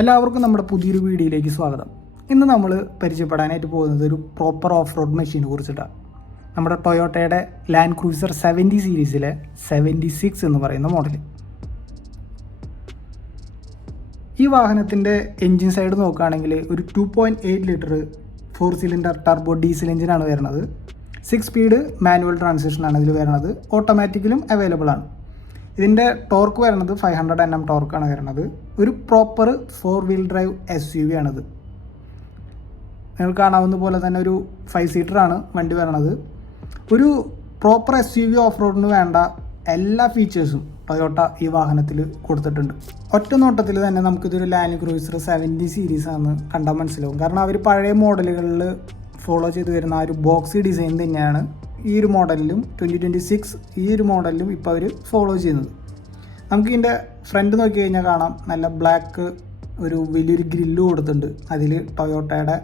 എല്ലാവർക്കും നമ്മുടെ പുതിയൊരു വീഡിയോയിലേക്ക് സ്വാഗതം. ഇന്ന് നമ്മൾ പരിചയപ്പെടാനായിട്ട് പോകുന്നത് ഒരു പ്രോപ്പർ ഓഫ് റോഡ് മെഷീനെ കുറിച്ചിട്ടാണ്. നമ്മുടെ ടൊയോട്ടയുടെ ലാൻഡ് ക്രൂസർ 70 സീരീസിലെ 76 എന്ന് പറയുന്ന മോഡൽ. ഈ വാഹനത്തിൻ്റെ എൻജിൻ സൈഡ് നോക്കുകയാണെങ്കിൽ ഒരു 2.8 ലിറ്റർ 4 സിലിണ്ടർ ടർബോ ഡീസൽ എഞ്ചിനാണ് വരുന്നത്. 6 സ്പീഡ് മാനുവൽ ട്രാൻസ്മിഷനാണ് ഇതിൽ വരുന്നത്. ഓട്ടോമാറ്റിക്കലും അവൈലബിൾ ആണ്. ഇതിൻ്റെ ടോർക്ക് വരുന്നത് 500 Nm ടോർക്കാണ് വരുന്നത്. ഒരു പ്രോപ്പർ 4 വീൽ ഡ്രൈവ് SUV ആണിത്. നിങ്ങൾ കാണാവുന്ന പോലെ തന്നെ ഒരു 5 സീറ്ററാണ് വണ്ടി വരുന്നത്. ഒരു പ്രോപ്പർ SUV ഓഫ് റോഡിന് വേണ്ട എല്ലാ ഫീച്ചേഴ്സും ടൊയോട്ട ഈ വാഹനത്തിൽ കൊടുത്തിട്ടുണ്ട്. ഒറ്റ നോട്ടത്തിൽ തന്നെ നമുക്കിതൊരു ലാൻഡ് ക്രൂസർ 70 സീരീസ് ആണെന്ന് കണ്ടാൽ മനസ്സിലാവും. കാരണം അവർ പഴയ മോഡലുകളിൽ ഫോളോ ചെയ്ത് വരുന്ന ആ ഒരു ബോക്സി ഡിസൈൻ തന്നെയാണ് ഈ ഒരു മോഡലിലും 2026 ഈ ഒരു മോഡലിലും ഇപ്പോൾ അവർ ഫോളോ ചെയ്യുന്നത്. നമുക്ക് ഇതിൻ്റെ ഫ്രണ്ട് നോക്കി കഴിഞ്ഞാൽ കാണാം, നല്ല ബ്ലാക്ക് ഒരു വലിയൊരു ഗ്രില്ല് കൊടുത്തിട്ടുണ്ട്. അതിൽ ടൊയോട്ടയുടെ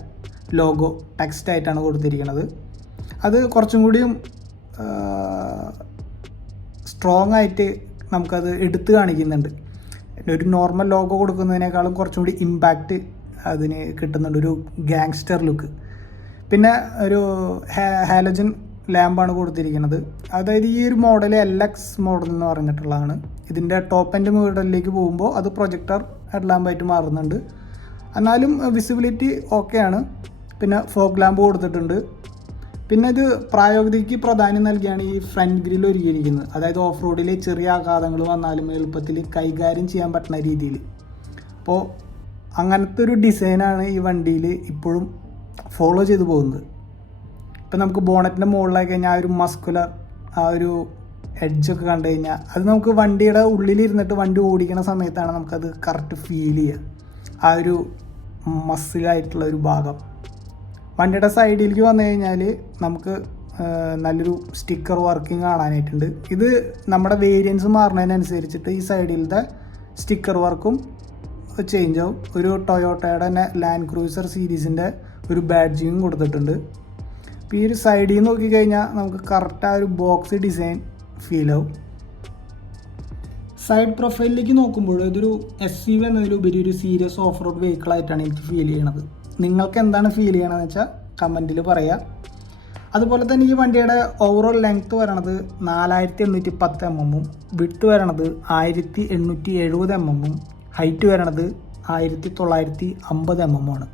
ലോഗോ ടെക്സ്റ്റ് ആയിട്ടാണ് കൊടുത്തിരിക്കുന്നത്. അത് കുറച്ചും കൂടിയും സ്ട്രോങ് ആയിട്ട് നമുക്കത് എടുത്ത് കാണിക്കുന്നുണ്ട്. ഒരു നോർമൽ ലോഗോ കൊടുക്കുന്നതിനേക്കാളും കുറച്ചും കൂടി ഇമ്പാക്റ്റ് അതിന് കിട്ടുന്നുണ്ട്, ഒരു ഗാങ്സ്റ്റർ ലുക്ക്. പിന്നെ ഒരു ഹാലജൻ ലാമ്പാണ് കൊടുത്തിരിക്കുന്നത്. അതായത് ഈ ഒരു മോഡൽ LX മോഡൽ എന്ന് പറഞ്ഞിട്ടുള്ളതാണ്. ഇതിൻ്റെ ടോപ്പ് എൻഡ് മോഡലിലേക്ക് പോകുമ്പോൾ അത് പ്രൊജക്ടർ ഹെഡ് ലാമ്പായിട്ട് മാറുന്നുണ്ട്. എന്നാലും വിസിബിലിറ്റി ഓക്കെയാണ്. പിന്നെ ഫോഗ് ലാമ്പ് കൊടുത്തിട്ടുണ്ട്. പിന്നെ ഇത് പ്രായോഗികതയ്ക്ക് പ്രാധാന്യം നൽകിയാണ് ഈ ഫ്രണ്ട് ഗ്രിൽ ഒരുക്കിയിരിക്കുന്നത്. അതായത് ഓഫ് റോഡിൽ ചെറിയ ആഘാതങ്ങൾ വന്നാലും എളുപ്പത്തിൽ കൈകാര്യം ചെയ്യാൻ പറ്റുന്ന രീതിയിൽ. അപ്പോൾ അങ്ങനത്തെ ഒരു ഡിസൈനാണ് ഈ വണ്ടിയിൽ ഇപ്പോഴും ഫോളോ ചെയ്തു പോകുന്നത്. ഇപ്പം നമുക്ക് ബോണറ്റിൻ്റെ മുകളിലായി കഴിഞ്ഞാൽ ആ ഒരു മസ്കുലർ ആ ഒരു എഡ്ജൊക്കെ കണ്ടു കഴിഞ്ഞാൽ അത് നമുക്ക് വണ്ടിയുടെ ഉള്ളിലിരുന്നിട്ട് വണ്ടി ഓടിക്കുന്ന സമയത്താണ് നമുക്കത് കറക്റ്റ് ഫീൽ ചെയ്യുക. ആ ഒരു മസിലായിട്ടുള്ള ഒരു ഭാഗം. വണ്ടിയുടെ സൈഡിലേക്ക് വന്നു കഴിഞ്ഞാൽ നമുക്ക് നല്ലൊരു സ്റ്റിക്കർ വർക്കിംഗ് കാണാനായിട്ടുണ്ട്. ഇത് നമ്മുടെ വേരിയൻസ് മാറുന്നതിനനുസരിച്ചിട്ട് ഈ സൈഡിലത്തെ സ്റ്റിക്കർ വർക്കും ചേഞ്ച് ആവും. ഒരു ടൊയോട്ടയുടെ തന്നെ ലാൻഡ് ക്രൂസർ സീരീസിൻ്റെ ഒരു ബാഡ്ജിങ്ങും കൊടുത്തിട്ടുണ്ട്. അപ്പോൾ ഈ ഒരു സൈഡിൽ നിന്ന് നോക്കിക്കഴിഞ്ഞാൽ നമുക്ക് കറക്റ്റ് ആ ഒരു ബോക്സ് ഡിസൈൻ ഫീൽ ആവും. സൈഡ് പ്രൊഫൈലിലേക്ക് നോക്കുമ്പോൾ ഇതൊരു SUV എന്നതിലുപരി ഒരു സീരിയസ് ഓഫ് റോഡ് വെഹിക്കിളായിട്ടാണ് എനിക്ക് ഫീൽ ചെയ്യണത്. നിങ്ങൾക്ക് എന്താണ് ഫീൽ ചെയ്യണമെന്ന് വെച്ചാൽ കമൻറ്റിൽ പറയുക. അതുപോലെ തന്നെ ഈ വണ്ടിയുടെ ഓവറോൾ ലെങ്ത്ത് വരണത് 4810 mm, വിഡ്ത്ത് വരണത് 1870 mm, ഹൈറ്റ് വരണത് 1950 mm ആണ്.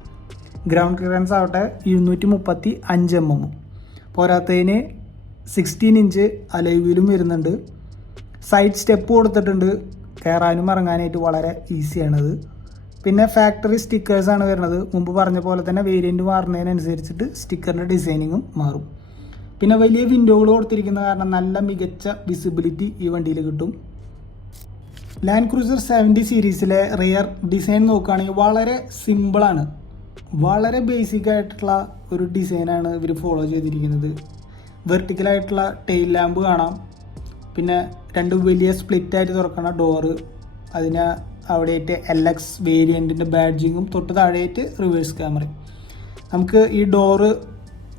ഗ്രൗണ്ട് ക്ലിയറൻസ് ആവട്ടെ 235 mm. പോരാത്തതിന് 16 ഇഞ്ച് അലോയ് വരുന്നുണ്ട്. സൈഡ് സ്റ്റെപ്പ് കൊടുത്തിട്ടുണ്ട്. കയറാനും ഇറങ്ങാനായിട്ട് വളരെ ഈസിയാണത്. പിന്നെ ഫാക്ടറി സ്റ്റിക്കേഴ്സാണ് വരുന്നത്. മുമ്പ് പറഞ്ഞ പോലെ തന്നെ വേരിയൻറ്റ് മാറുന്നതിനനുസരിച്ചിട്ട് സ്റ്റിക്കറിൻ്റെ ഡിസൈനിങ്ങും മാറും. പിന്നെ വലിയ വിൻഡോകൾ കൊടുത്തിരിക്കുന്ന കാരണം നല്ല മികച്ച വിസിബിലിറ്റി ഈ വണ്ടിയിൽ കിട്ടും. ലാൻഡ് ക്രൂസർ 70 സീരീസിലെ റിയർ ഡിസൈൻ നോക്കുകയാണെങ്കിൽ വളരെ സിമ്പിളാണ്. വളരെ ബേസിക് ആയിട്ടുള്ള ഒരു ഡിസൈനാണ് ഇവർ ഫോളോ ചെയ്തിരിക്കുന്നത്. വെർട്ടിക്കലായിട്ടുള്ള ടെയിൽ ലാമ്പ് കാണാം. പിന്നെ 2 വലിയ സ്പ്ലിറ്റായിട്ട് തുറക്കുന്ന ഡോറ്, അതിന് അവിടെയായിട്ട് LX വേരിയൻറ്റിൻ്റെ ബാഡ്ജിങ്ങും തൊട്ട് താഴെയായിട്ട് റിവേഴ്സ് ക്യാമറയും. നമുക്ക് ഈ ഡോറ്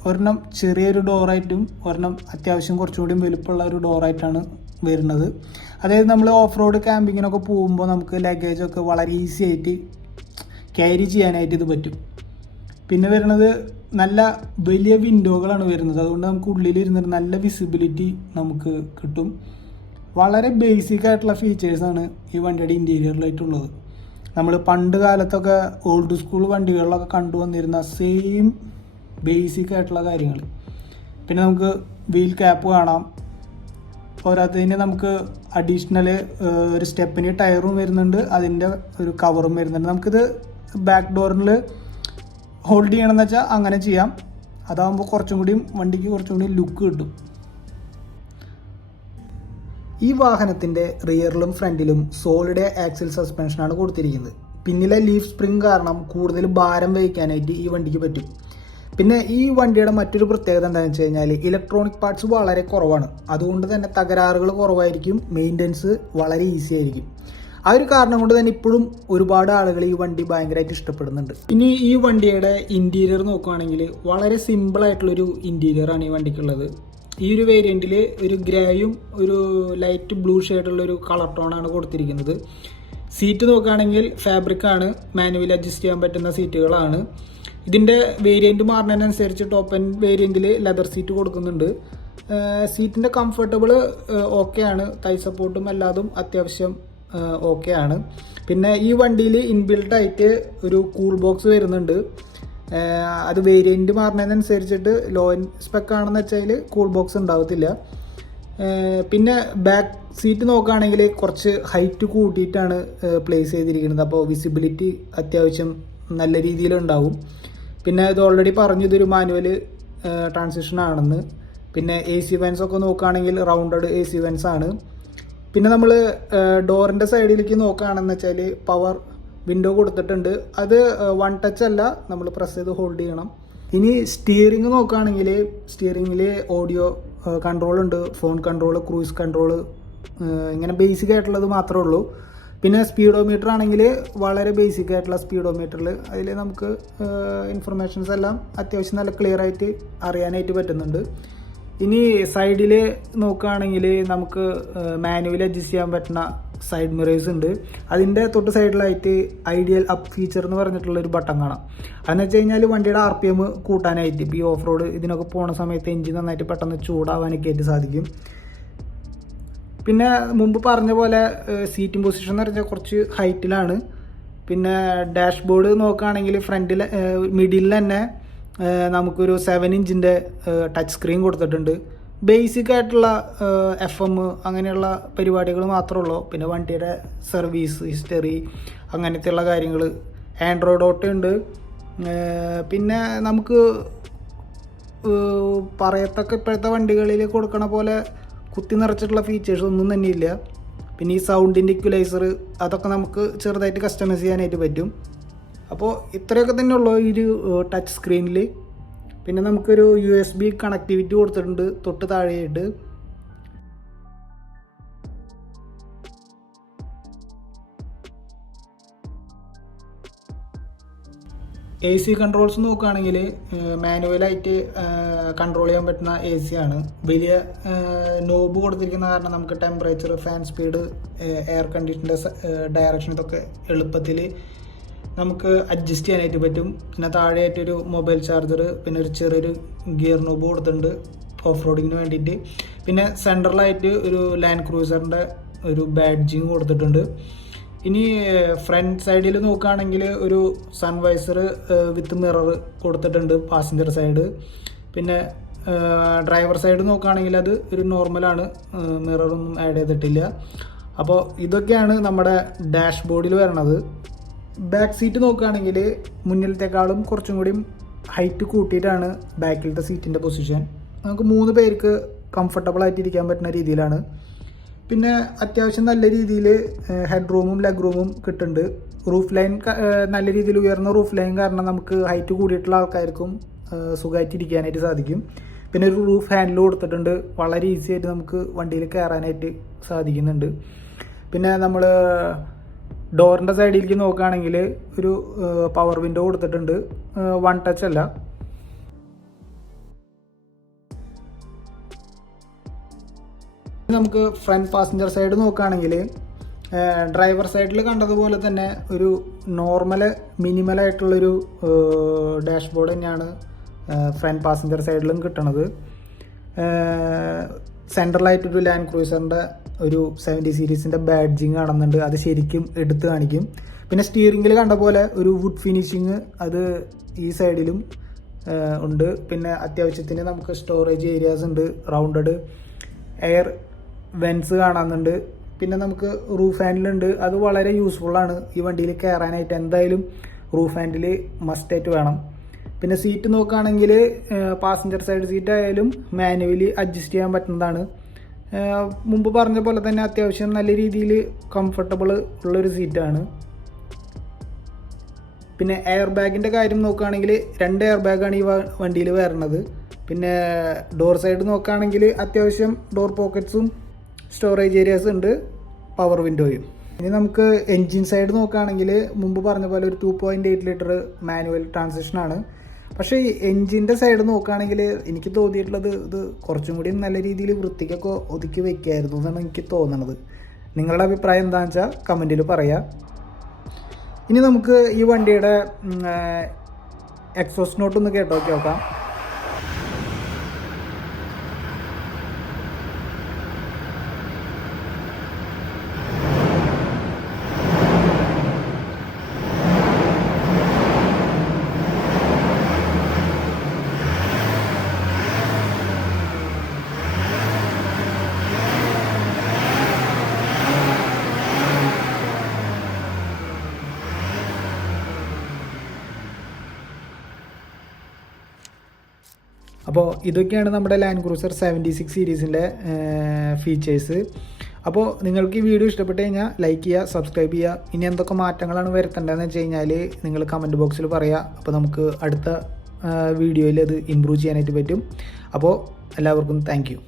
ഒരെണ്ണം ചെറിയൊരു ഡോറായിട്ടും ഒരെണ്ണം അത്യാവശ്യം കുറച്ചുകൂടി വലുപ്പമുള്ള ഒരു ഡോറായിട്ടാണ് വരുന്നത്. അതായത് നമ്മൾ ഓഫ് റോഡ് ക്യാമ്പിങ്ങിനൊക്കെ പോകുമ്പോൾ നമുക്ക് ലഗേജൊക്കെ വളരെ ഈസി ആയിട്ട് ക്യാരി ചെയ്യാനായിട്ട് ഇത് പറ്റും. പിന്നെ വരുന്നത് നല്ല വലിയ വിൻഡോകളാണ് വരുന്നത്. അതുകൊണ്ട് നമുക്ക് ഉള്ളിലിരുന്നിട്ട് നല്ല വിസിബിലിറ്റി നമുക്ക് കിട്ടും. വളരെ ബേസിക് ആയിട്ടുള്ള ഫീച്ചേഴ്സാണ് ഈ വണ്ടിയുടെ ഇൻറ്റീരിയറിലായിട്ടുള്ളത്. നമ്മൾ പണ്ട് കാലത്തൊക്കെ ഓൾഡ് സ്കൂൾ വണ്ടികളിലൊക്കെ കണ്ടുവന്നിരുന്ന സെയിം ബേസിക് ആയിട്ടുള്ള കാര്യങ്ങൾ. പിന്നെ നമുക്ക് വീൽ ക്യാപ്പ് കാണാം. പോരാത്തതിന് നമുക്ക് അഡീഷണൽ ഒരു സ്റ്റെപ്പിന് ടയറും വരുന്നുണ്ട്. അതിൻ്റെ ഒരു കവറും വരുന്നുണ്ട്. നമുക്കിത് ബാക്ക് ഡോറിൽ ഹോൾഡ് ചെയ്യണമെന്ന് വെച്ചാൽ അങ്ങനെ ചെയ്യാം. അതാകുമ്പോൾ കുറച്ചും കൂടിയും വണ്ടിക്ക് കുറച്ചും കൂടി ലുക്ക് കിട്ടും. ഈ വാഹനത്തിൻ്റെ റിയറിലും ഫ്രണ്ടിലും സോളിഡ് ആക്സിൽ സസ്പെൻഷനാണ് കൊടുത്തിരിക്കുന്നത്. പിന്നിലെ ലീഫ് സ്പ്രിങ് കാരണം കൂടുതൽ ഭാരം വഹിക്കാനായിട്ട് ഈ വണ്ടിക്ക് പറ്റും. പിന്നെ ഈ വണ്ടിയുടെ മറ്റൊരു പ്രത്യേകത എന്താണെന്ന് വെച്ച് കഴിഞ്ഞാൽ ഇലക്ട്രോണിക് പാർട്സ് വളരെ കുറവാണ്. അതുകൊണ്ട് തന്നെ തകരാറുകൾ കുറവായിരിക്കും. മെയിൻ്റനൻസ് വളരെ ഈസി ആയിരിക്കും. ആ ഒരു കാരണം കൊണ്ട് തന്നെ ഇപ്പോഴും ഒരുപാട് ആളുകൾ ഈ വണ്ടി ഭയങ്കരമായിട്ട് ഇഷ്ടപ്പെടുന്നുണ്ട്. ഇനി ഈ വണ്ടിയുടെ ഇൻറ്റീരിയർ നോക്കുകയാണെങ്കിൽ വളരെ സിമ്പിളായിട്ടുള്ളൊരു ഇൻറ്റീരിയറാണ് ഈ വണ്ടിക്കുള്ളത്. ഈ ഒരു വേരിയൻറ്റിൽ ഒരു ഗ്രേയും ഒരു ലൈറ്റ് ബ്ലൂ ഷെയ്ഡുള്ളൊരു കളർ ടോണാണ് കൊടുത്തിരിക്കുന്നത്. സീറ്റ് നോക്കുകയാണെങ്കിൽ ഫാബ്രിക്കാണ്, മാനുവലി അഡ്ജസ്റ്റ് ചെയ്യാൻ പറ്റുന്ന സീറ്റുകളാണ്. ഇതിൻ്റെ വേരിയൻറ്റ് മാറുന്നതിനനുസരിച്ച് ടോപ്പ് എൻഡ് വേരിയൻറ്റിൽ ലെതർ സീറ്റ് കൊടുക്കുന്നുണ്ട്. സീറ്റിൻ്റെ കംഫർട്ടബിൾ ഓക്കെയാണ്, തൈ സപ്പോർട്ടും എല്ലാതും അത്യാവശ്യം ഓക്കെയാണ്. പിന്നെ ഈ വണ്ടിയിൽ ഇൻബിൽട്ടായിട്ട് ഒരു കൂൾ ബോക്സ് വരുന്നുണ്ട്. അത് വേരിയൻറ്റ് മാറുന്നതിനനുസരിച്ചിട്ട് ലോ സ്പെക്ക് ആണെന്ന് വെച്ചാൽ കൂൾ ബോക്സ് ഉണ്ടാവത്തില്ല. പിന്നെ ബാക്ക് സീറ്റ് നോക്കുകയാണെങ്കിൽ കുറച്ച് ഹൈറ്റ് കൂട്ടിയിട്ടാണ് പ്ലേസ് ചെയ്തിരിക്കുന്നത്. അപ്പോൾ വിസിബിലിറ്റി അത്യാവശ്യം നല്ല രീതിയിലുണ്ടാവും. പിന്നെ ഇത് ഓൾറെഡി പറഞ്ഞു ഇതൊരു മാനുവൽ ട്രാൻസിഷൻ ആണെന്ന്. പിന്നെ എ സി വെൻസ് ഒക്കെ നോക്കുകയാണെങ്കിൽ റൗണ്ടഡ് എ സി വെൻസ് ആണ്. പിന്നെ നമ്മൾ ഡോറിൻ്റെ സൈഡിലേക്ക് നോക്കുകയാണെന്ന് വെച്ചാൽ പവർ വിൻഡോ കൊടുത്തിട്ടുണ്ട്. അത് വൺ ടച്ച് അല്ല, നമ്മൾ പ്രസ് ചെയ്ത് ഹോൾഡ് ചെയ്യണം. ഇനി സ്റ്റിയറിംഗ് നോക്കുകയാണെങ്കിൽ സ്റ്റിയറിംഗിൽ ഓഡിയോ കൺട്രോൾ ഉണ്ട്, ഫോൺ കൺട്രോൾ, ക്രൂയിസ് കൺട്രോൾ, ഇങ്ങനെ ബേസിക് ആയിട്ടുള്ളത് മാത്രമേ ഉള്ളൂ. പിന്നെ സ്പീഡോമീറ്റർ ആണെങ്കിൽ വളരെ ബേസിക് ആയിട്ടുള്ള സ്പീഡോമീറ്ററിൽ അതിൽ നമുക്ക് ഇൻഫർമേഷൻസ് എല്ലാം അത്യാവശ്യം നല്ല ക്ലിയർ ആയിട്ട് അറിയാനായിട്ട് പറ്റുന്നുണ്ട്. ഇനി സൈഡിൽ നോക്കുകയാണെങ്കിൽ നമുക്ക് മാനുവലി അഡ്ജസ്റ്റ് ചെയ്യാൻ പറ്റുന്ന സൈഡ് മിറേഴ്സ് ഉണ്ട്. അതിൻ്റെ തൊട്ട് സൈഡിലായിട്ട് ഐഡിയൽ അപ്പ് ഫീച്ചർ എന്ന് പറഞ്ഞിട്ടുള്ളൊരു ബട്ടൺ കാണാം. അതെന്ന് വെച്ച് കഴിഞ്ഞാൽ വണ്ടിയുടെ RPM കൂട്ടാനായിട്ട്, ഇപ്പോൾ ഈ ഓഫ് റോഡ് ഇതിനൊക്കെ പോണ സമയത്ത് എഞ്ചിൻ നന്നായിട്ട് പെട്ടെന്ന് ചൂടാവാനൊക്കെ ആയിട്ട് സാധിക്കും. പിന്നെ മുമ്പ് പറഞ്ഞ പോലെ സീറ്റിംഗ് പൊസിഷൻ എന്ന് പറഞ്ഞാൽ കുറച്ച് ഹൈറ്റിലാണ്. പിന്നെ ഡാഷ്ബോർഡ് നോക്കുകയാണെങ്കിൽ ഫ്രണ്ടിൽ മിഡിൽ തന്നെ നമുക്കൊരു 7 ഇഞ്ചിൻ്റെ ടച്ച് സ്ക്രീൻ കൊടുത്തിട്ടുണ്ട്. ബേസിക് ആയിട്ടുള്ള FM അങ്ങനെയുള്ള പരിപാടികൾ മാത്രമേ ഉള്ളൂ. പിന്നെ വണ്ടിയുടെ സർവീസ് ഹിസ്റ്ററി അങ്ങനത്തെയുള്ള കാര്യങ്ങൾ, ആൻഡ്രോയിഡ് ഓട്ടോ ഉണ്ട്. പിന്നെ നമുക്ക് പറയത്തക്ക ഇപ്പോഴത്തെ വണ്ടികളിൽ കൊടുക്കണ പോലെ കുത്തി നിറച്ചിട്ടുള്ള ഫീച്ചേഴ്സ് ഒന്നും തന്നെയില്ല. പിന്നെ ഈ സൗണ്ടിൻ്റെ ഇക്വലൈസർ അതൊക്കെ നമുക്ക് ചെറുതായിട്ട് കസ്റ്റമൈസ് ചെയ്യാനായിട്ട് പറ്റും. അപ്പോൾ ഇത്രയൊക്കെ തന്നെ ഉള്ളൂ ഈ ഒരു ടച്ച് സ്ക്രീനിൽ. പിന്നെ നമുക്കൊരു USB കണക്ടിവിറ്റി കൊടുത്തിട്ടുണ്ട് തൊട്ട് താഴെയായിട്ട്. AC കൺട്രോൾസ് നോക്കുകയാണെങ്കിൽ മാനുവലായിട്ട് കൺട്രോൾ ചെയ്യാൻ പറ്റുന്ന AC ആണ്. വലിയ നോബ് കൊടുത്തിരിക്കുന്ന കാരണം നമുക്ക് ടെമ്പറേച്ചർ, ഫാൻ സ്പീഡ്, എയർ കണ്ടീഷൻ്റെ ഡയറക്ഷൻ ഇതൊക്കെ എളുപ്പത്തിൽ നമുക്ക് അഡ്ജസ്റ്റ് ചെയ്യാനായിട്ട് പറ്റും. പിന്നെ താഴെയായിട്ടൊരു മൊബൈൽ ചാർജർ, പിന്നെ ഒരു ചെറിയൊരു ഗിയർ നോബ് കൊടുത്തിട്ടുണ്ട് ഓഫ് റോഡിങ്ങിന് വേണ്ടിയിട്ട്. പിന്നെ സെൻട്രലായിട്ട് ഒരു ലാൻഡ് ക്രൂസറിൻ്റെ ഒരു ബാഡ്ജിങ് കൊടുത്തിട്ടുണ്ട്. ഇനി ഫ്രണ്ട് സൈഡിൽ നോക്കുകയാണെങ്കിൽ ഒരു സൺവൈസർ വിത്ത് മിറർ കൊടുത്തിട്ടുണ്ട് പാസഞ്ചർ സൈഡ്. പിന്നെ ഡ്രൈവർ സൈഡ് നോക്കുകയാണെങ്കിൽ അത് ഒരു നോർമലാണ്, മിററൊന്നും ആഡ് ചെയ്തിട്ടില്ല. അപ്പോൾ ഇതൊക്കെയാണ് നമ്മുടെ ഡാഷ്ബോർഡിൽ വരണത്. ബാക്ക് സീറ്റ് നോക്കുകയാണെങ്കിൽ മുന്നിലത്തെക്കാളും കുറച്ചും കൂടി ഹൈറ്റ് കൂട്ടിയിട്ടാണ് ബാക്കിലത്തെ സീറ്റിൻ്റെ പൊസിഷൻ. നമുക്ക് 3 പേർക്ക് കംഫർട്ടബിൾ ആയിട്ട് ഇരിക്കാൻ പറ്റുന്ന രീതിയിലാണ്. പിന്നെ അത്യാവശ്യം നല്ല രീതിയിൽ ഹെഡ് റൂമും ലെഗ് റൂമും കിട്ടുന്നുണ്ട്. റൂഫ് ലൈൻ നല്ല രീതിയിൽ ഉയർന്ന റൂഫ് ലൈൻ കാരണം നമുക്ക് ഹൈറ്റ് കൂടിയിട്ടുള്ള ആൾക്കാർക്കും സുഖമായിട്ട് ഇരിക്കാനായിട്ട് സാധിക്കും. പിന്നെ ഒരു റൂഫ് ഹാൻഡിൽ കൊടുത്തിട്ടുണ്ട്, വളരെ ഈസി ആയിട്ട് നമുക്ക് വണ്ടിയിൽ കയറാനായിട്ട് സാധിക്കുന്നുണ്ട്. പിന്നെ നമ്മൾ ഡോറിൻ്റെ സൈഡിലേക്ക് നോക്കുകയാണെങ്കിൽ ഒരു പവർ വിൻഡോ കൊടുത്തിട്ടുണ്ട്, വൺ ടച്ച് അല്ല. നമുക്ക് ഫ്രണ്ട് പാസഞ്ചർ സൈഡ് നോക്കുകയാണെങ്കിൽ ഡ്രൈവർ സൈഡിൽ കണ്ടതുപോലെ തന്നെ ഒരു മിനിമലായിട്ടുള്ളൊരു ഡാഷ്ബോർഡ് തന്നെയാണ് ഫ്രണ്ട് പാസഞ്ചർ സൈഡിലും കിട്ടണത്. സെൻട്രലായിട്ടൊരു ലാൻഡ് ക്രൂസറിൻ്റെ ഒരു 70 സീരീസിൻ്റെ ബാഡ്ജിങ് കാണുന്നുണ്ട്, അത് ശരിക്കും എടുത്ത് കാണിക്കും. പിന്നെ സ്റ്റിയറിങ്ങിൽ കണ്ട പോലെ ഒരു വുഡ് ഫിനിഷിങ് അത് ഈ സൈഡിലും ഉണ്ട്. പിന്നെ അത്യാവശ്യത്തിന് നമുക്ക് സ്റ്റോറേജ് ഏരിയാസ് ഉണ്ട്, റൗണ്ടഡ് എയർ വെൻസ് കാണുന്നുണ്ട്. പിന്നെ നമുക്ക് റൂഫ് ഹാൻഡിലുണ്ട്, അത് വളരെ യൂസ്ഫുള്ളാണ് ഈ വണ്ടിയിൽ കയറാനായിട്ട്. എന്തായാലും റൂഫ് ഹാൻഡിൽ മസ്റ്റായിട്ട് വേണം. പിന്നെ സീറ്റ് നോക്കുകയാണെങ്കിൽ പാസഞ്ചർ സൈഡ് സീറ്റ് ആയാലും മാനുവലി അഡ്ജസ്റ്റ് ചെയ്യാൻ പറ്റുന്നതാണ്. മുമ്പ് പറഞ്ഞ പോലെ തന്നെ അത്യാവശ്യം നല്ല രീതിയിൽ കംഫർട്ടബിൾ ഉള്ളൊരു സീറ്റാണ്. പിന്നെ എയർ ബാഗിൻ്റെ കാര്യം നോക്കുകയാണെങ്കിൽ 2 എയർ ബാഗാണ് ഈ വണ്ടിയിൽ വരുന്നത്. പിന്നെ ഡോർ സൈഡ് നോക്കുകയാണെങ്കിൽ അത്യാവശ്യം ഡോർ പോക്കറ്റ്സും സ്റ്റോറേജ് ഏരിയാസ് ഉണ്ട്, പവർ വിൻഡോയും. ഇനി നമുക്ക് എൻജിൻ സൈഡ് നോക്കുകയാണെങ്കിൽ മുമ്പ് പറഞ്ഞ പോലെ ഒരു 2.8 ലിറ്റർ മാനുവൽ ട്രാൻസിഷനാണ്. പക്ഷേ ഈ എൻജിൻ്റെ സൈഡ് നോക്കുകയാണെങ്കിൽ എനിക്ക് തോന്നിയിട്ടുള്ളത് ഇത് കുറച്ചും കൂടി നല്ല രീതിയിൽ വൃത്തിക്കൊക്കെ ഒതുക്കി വയ്ക്കായിരുന്നു എന്നാണ് എനിക്ക് തോന്നണത്. നിങ്ങളുടെ അഭിപ്രായം എന്താണെന്ന് വെച്ചാൽ കമൻറ്റിൽ പറയുക. ഇനി നമുക്ക് ഈ വണ്ടിയുടെ എക്സോസ്റ്റ് നോട്ട് ഒന്ന് കേട്ട് നോക്കാം. അപ്പോൾ ഇതൊക്കെയാണ് നമ്മുടെ ലാൻഡ് ക്രൂസർ 76 സീരീസിൻ്റെ ഫീച്ചേഴ്സ്. അപ്പോൾ നിങ്ങൾക്ക് ഈ വീഡിയോ ഇഷ്ടപ്പെട്ട് കഴിഞ്ഞാൽ ലൈക്ക് ചെയ്യുക, സബ്സ്ക്രൈബ് ചെയ്യുക. ഇനി എന്തൊക്കെ മാറ്റങ്ങളാണ് വരുത്തേണ്ടതെന്ന് വെച്ച് കഴിഞ്ഞാൽ നിങ്ങൾ കമൻറ്റ് ബോക്സിൽ പറയുക. അപ്പോൾ നമുക്ക് അടുത്ത വീഡിയോയിൽ അത് ഇമ്പ്രൂവ് ചെയ്യാനായിട്ട് പറ്റും. അപ്പോൾ എല്ലാവർക്കും താങ്ക് യു.